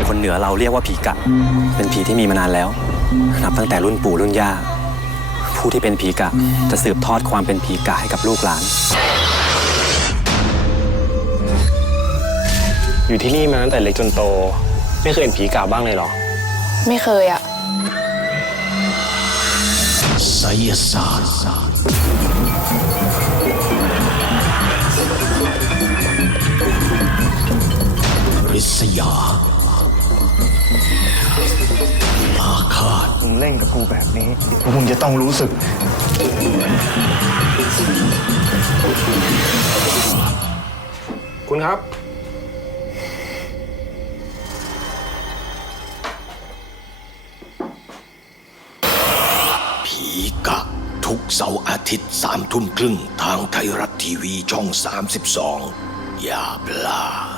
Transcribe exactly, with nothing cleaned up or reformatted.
คนเหนือเราเรียกว่าผีกะเป็นผีที่มีมานานแล้วนับตั้งแต่รุ่นปู่รุ่นย่าผู้ที่เป็นผีกะจะสืบทอดความเป็นผีกะให้กับลูกหลานอยู่ที่นี่มาตั้งแต่เล็กจนโตไม่เคยเห็นผีกะบ้างเลยหรอไม่เคยอะไสยศาสตร์ริษยาอาฆาตมึงเล่นกับกูแบบนี้พวกมึงจะต้องรู้สึกคุณครับผีกะทุกเสาร์อาทิตย์สามทุ่มครึ่งทางไทยรัฐทีวีช่องสามสิบสองอย่าพลาด